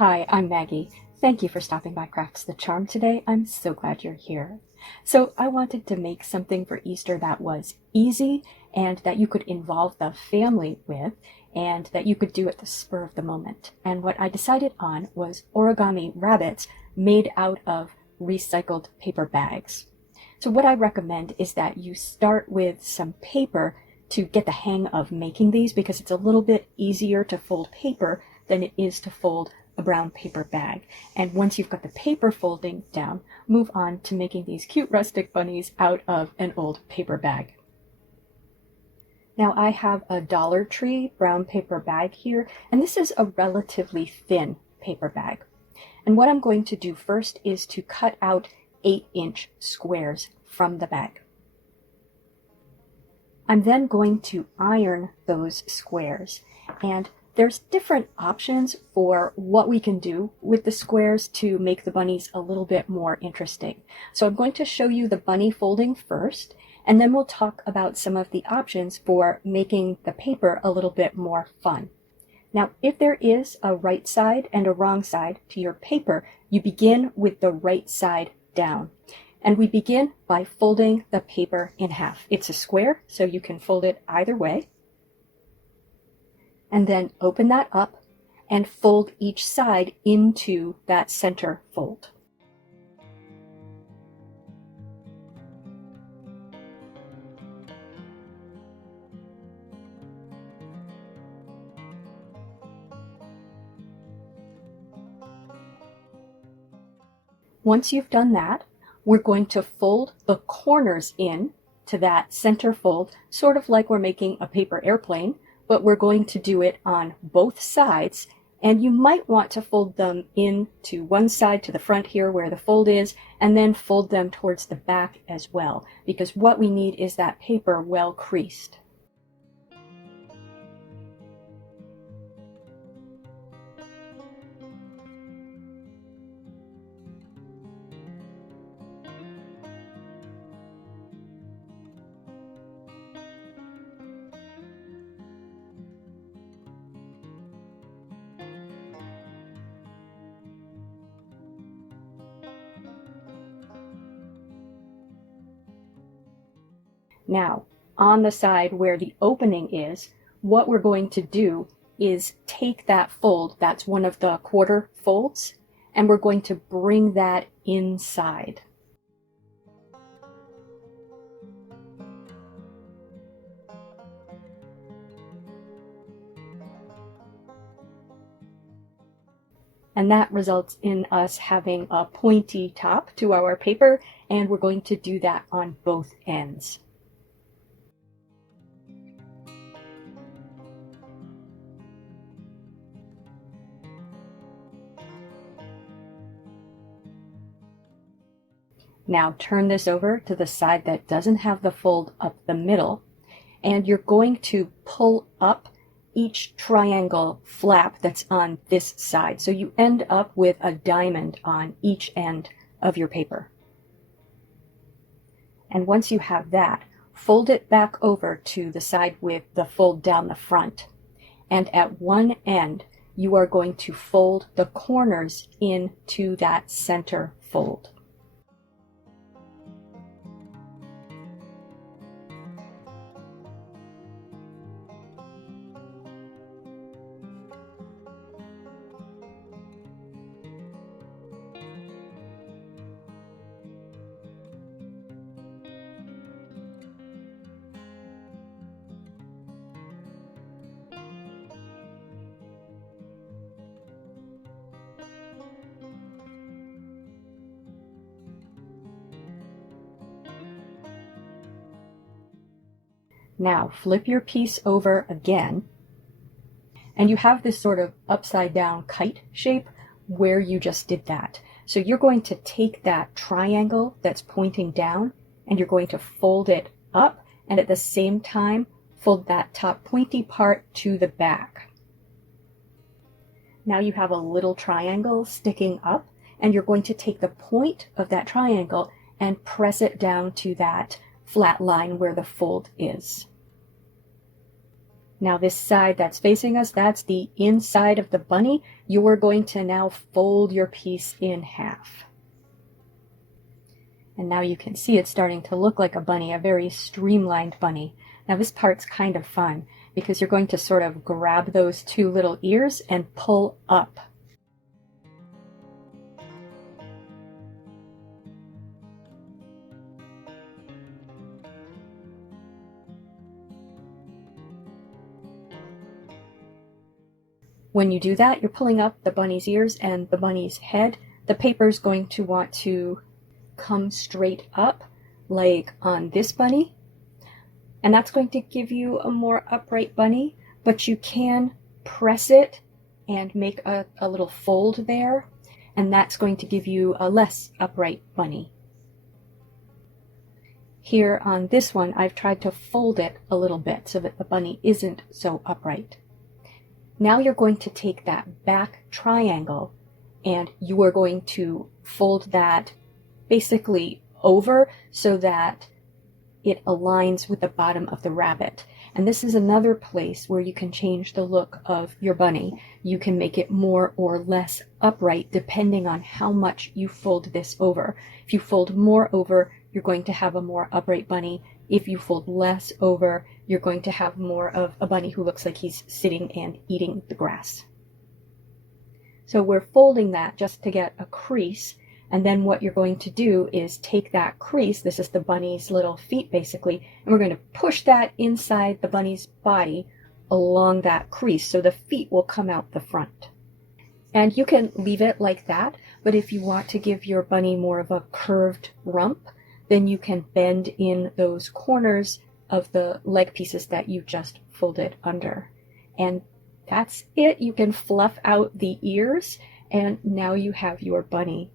Hi, I'm Maggie. Thank you for stopping by Crafts the Charm today. I'm so glad you're here. So I wanted to make something for Easter that was easy and that you could involve the family with and that you could do at the spur of the moment. And what I decided on was origami rabbits made out of recycled paper bags. So what I recommend is that you start with some paper to get the hang of making these because it's a little bit easier to fold paper than it is to fold a brown paper bag. And once you've got the paper folding down, move on to making these cute rustic bunnies out of an old paper bag. Now I have a Dollar Tree brown paper bag here, and this is a relatively thin paper bag. And what I'm going to do first is to cut out 8-inch squares from the bag. I'm then going to iron those squares, and there's different options for what we can do with the squares to make the bunnies a little bit more interesting. So I'm going to show you the bunny folding first, and then we'll talk about some of the options for making the paper a little bit more fun. Now, if there is a right side and a wrong side to your paper, you begin with the right side down. And we begin by folding the paper in half. It's a square, so you can fold it either way. And then open that up and fold each side into that center fold. Once you've done that, we're going to fold the corners in to that center fold, sort of like we're making a paper airplane, but we're going to do it on both sides, and you might want to fold them in to one side to the front here where the fold is, and then fold them towards the back as well, because what we need is that paper well creased. Now, on the side where the opening is, what we're going to do is take that fold, that's one of the quarter folds, and we're going to bring that inside. And that results in us having a pointy top to our paper, and we're going to do that on both ends. Now turn this over to the side that doesn't have the fold up the middle, and you're going to pull up each triangle flap that's on this side. So you end up with a diamond on each end of your paper. And once you have that, fold it back over to the side with the fold down the front. And at one end, you are going to fold the corners into that center fold. Now flip your piece over again, and you have this sort of upside down kite shape where you just did that. So you're going to take that triangle that's pointing down and you're going to fold it up, and at the same time fold that top pointy part to the back. Now you have a little triangle sticking up, and you're going to take the point of that triangle and press it down to that flat line where the fold is. Now this side that's facing us, that's the inside of the bunny. You are going to now fold your piece in half. And now you can see it's starting to look like a bunny, a very streamlined bunny. Now this part's kind of fun because you're going to sort of grab those two little ears and pull up. When you do that, you're pulling up the bunny's ears and the bunny's head. The paper's going to want to come straight up, like on this bunny. And that's going to give you a more upright bunny, but you can press it and make a little fold there, and that's going to give you a less upright bunny. Here on this one, I've tried to fold it a little bit so that the bunny isn't so upright. Now you're going to take that back triangle and you are going to fold that basically over so that it aligns with the bottom of the rabbit. And this is another place where you can change the look of your bunny. You can make it more or less upright depending on how much you fold this over. If you fold more over, you're going to have a more upright bunny. If you fold less over, you're going to have more of a bunny who looks like he's sitting and eating the grass. So we're folding that just to get a crease, and then what you're going to do is take that crease, this is the bunny's little feet basically, and we're going to push that inside the bunny's body along that crease so the feet will come out the front. And you can leave it like that, but if you want to give your bunny more of a curved rump, then you can bend in those corners of the leg pieces that you just folded under. And that's it. You can fluff out the ears, and now you have your bunny.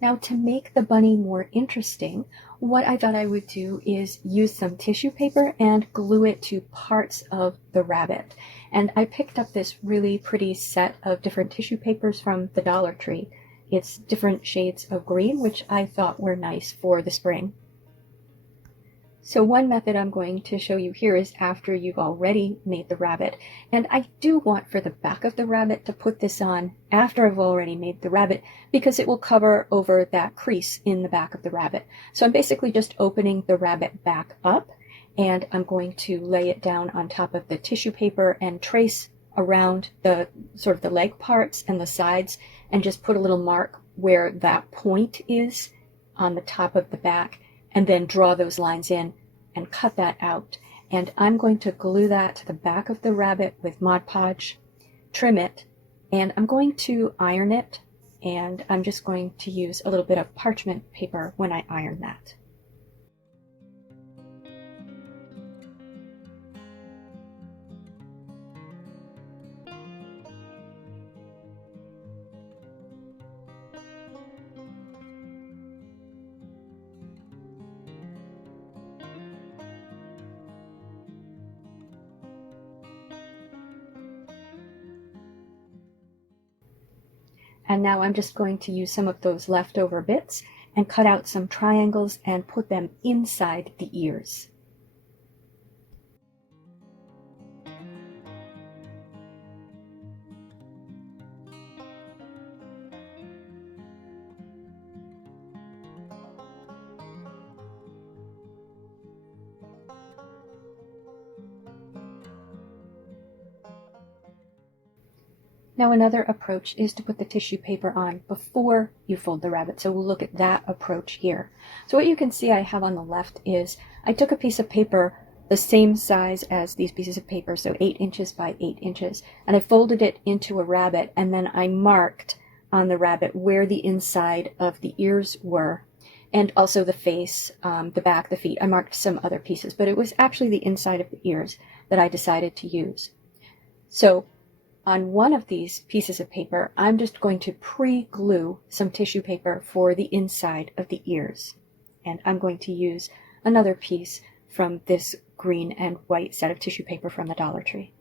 Now, to make the bunny more interesting, what I thought I would do is use some tissue paper and glue it to parts of the rabbit. And I picked up this really pretty set of different tissue papers from the Dollar Tree. It's different shades of green, which I thought were nice for the spring. So one method I'm going to show you here is after you've already made the rabbit. And I do want for the back of the rabbit to put this on after I've already made the rabbit because it will cover over that crease in the back of the rabbit. So I'm basically just opening the rabbit back up, and I'm going to lay it down on top of the tissue paper and trace around the sort of the leg parts and the sides and just put a little mark where that point is on the top of the back, and then draw those lines in and cut that out. And I'm going to glue that to the back of the rabbit with Mod Podge, trim it, and I'm going to iron it, and I'm just going to use a little bit of parchment paper when I iron that. And now I'm just going to use some of those leftover bits and cut out some triangles and put them inside the ears. Now another approach is to put the tissue paper on before you fold the rabbit. So we'll look at that approach here. So what you can see I have on the left is I took a piece of paper the same size as these pieces of paper, so 8 inches by 8 inches, and I folded it into a rabbit, and then I marked on the rabbit where the inside of the ears were, and also the face, the back, the feet. I marked some other pieces, but it was actually the inside of the ears that I decided to use. So on one of these pieces of paper, I'm just going to pre-glue some tissue paper for the inside of the ears. And I'm going to use another piece from this green and white set of tissue paper from the Dollar Tree.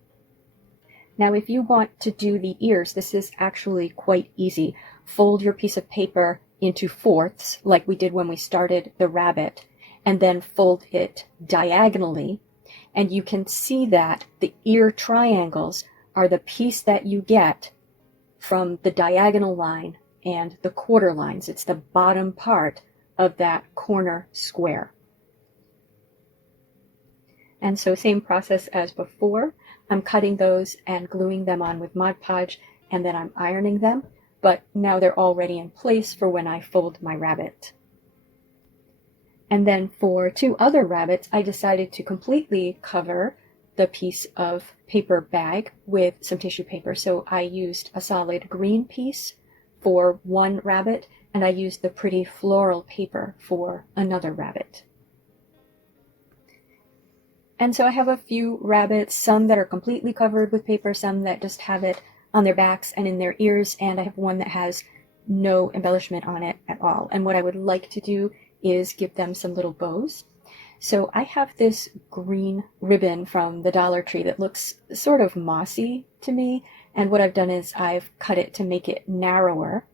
Now, if you want to do the ears, this is actually quite easy. Fold your piece of paper into fourths, like we did when we started the rabbit, and then fold it diagonally And you can see that the ear triangles are the piece that you get from the diagonal line and the quarter lines. It's the bottom part of that corner square. And so same process as before. I'm cutting those and gluing them on with Mod Podge, and then I'm ironing them, but now they're already in place for when I fold my rabbit. And then for two other rabbits, I decided to completely cover the piece of paper bag with some tissue paper. So I used a solid green piece for one rabbit, and I used the pretty floral paper for another rabbit. And so I have a few rabbits, some that are completely covered with paper, some that just have it on their backs and in their ears, and I have one that has no embellishment on it at all. And what I would like to do is give them some little bows. So I have this green ribbon from the Dollar Tree that looks sort of mossy to me, and what I've done is I've cut it to make it narrower,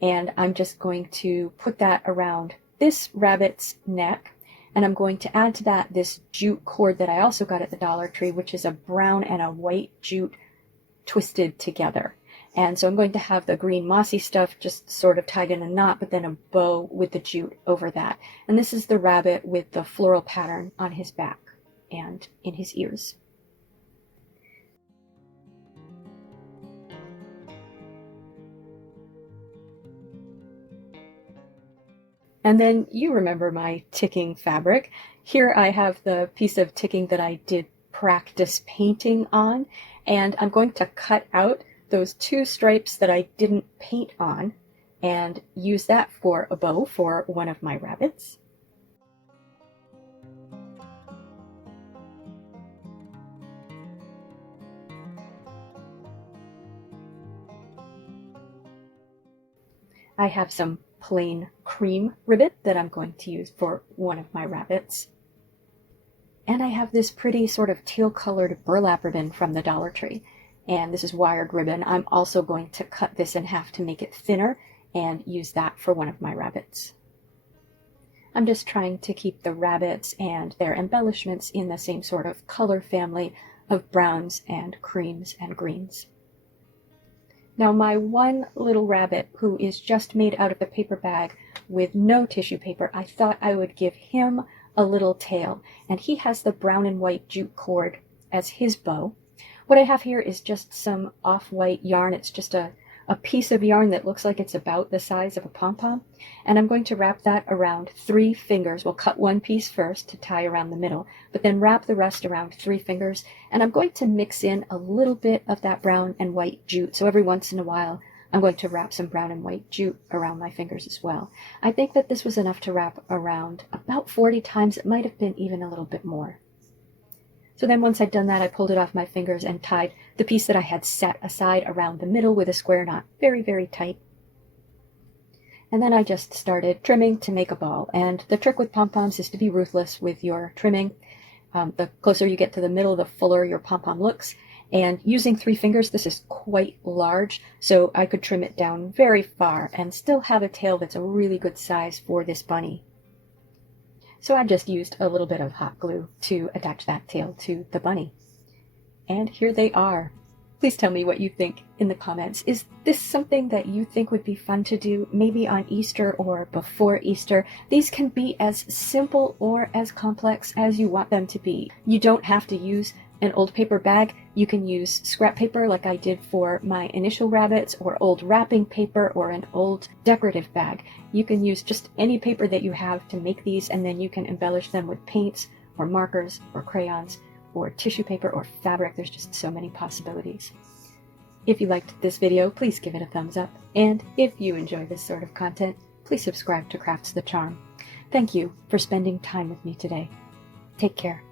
and I'm just going to put that around this rabbit's neck. And I'm going to add to that this jute cord that I also got at the Dollar Tree, which is a brown and a white jute twisted together. And so I'm going to have the green mossy stuff just sort of tied in a knot, but then a bow with the jute over that. And this is the rabbit with the floral pattern on his back and in his ears. And then you remember my ticking fabric. Here I have the piece of ticking that I did practice painting on, and I'm going to cut out those two stripes that I didn't paint on and use that for a bow for one of my rabbits. I have some plain cream ribbon that I'm going to use for one of my rabbits. And I have this pretty sort of teal colored burlap ribbon from the Dollar Tree. And this is wired ribbon. I'm also going to cut this in half to make it thinner and use that for one of my rabbits. I'm just trying to keep the rabbits and their embellishments in the same sort of color family of browns and creams and greens. Now my one little rabbit who is just made out of the paper bag with no tissue paper, I thought I would give him a little tail, and he has the brown and white jute cord as his bow. What I have here is just some off-white yarn. It's just a piece of yarn that looks like it's about the size of a pom-pom, and I'm going to wrap that around 3 fingers. We'll cut one piece first to tie around the middle, but then wrap the rest around 3 fingers, and I'm going to mix in a little bit of that brown and white jute. So every once in a while I'm going to wrap some brown and white jute around my fingers as well. I think that this was enough to wrap around about 40 times. It might have been even a little bit more. So then once I'd done that, I pulled it off my fingers and tied the piece that I had set aside around the middle with a square knot, very, very tight. And then I just started trimming to make a ball. And the trick with pom-poms is to be ruthless with your trimming. The closer you get to the middle, the fuller your pom-pom looks. And using 3 fingers, this is quite large, so I could trim it down very far and still have a tail that's a really good size for this bunny. So I just used a little bit of hot glue to attach that tail to the bunny. And here they are. Please tell me what you think in the comments. Is this something that you think would be fun to do, maybe on Easter or before Easter? These can be as simple or as complex as you want them to be. You don't have to use an old paper bag. You can use scrap paper like I did for my initial rabbits, or old wrapping paper, or an old decorative bag. You can use just any paper that you have to make these, and then you can embellish them with paints or markers or crayons or tissue paper or fabric. There's just so many possibilities. If you liked this video, please give it a thumbs up. And if you enjoy this sort of content, please subscribe to Crafts the Charm. Thank you for spending time with me today. Take care.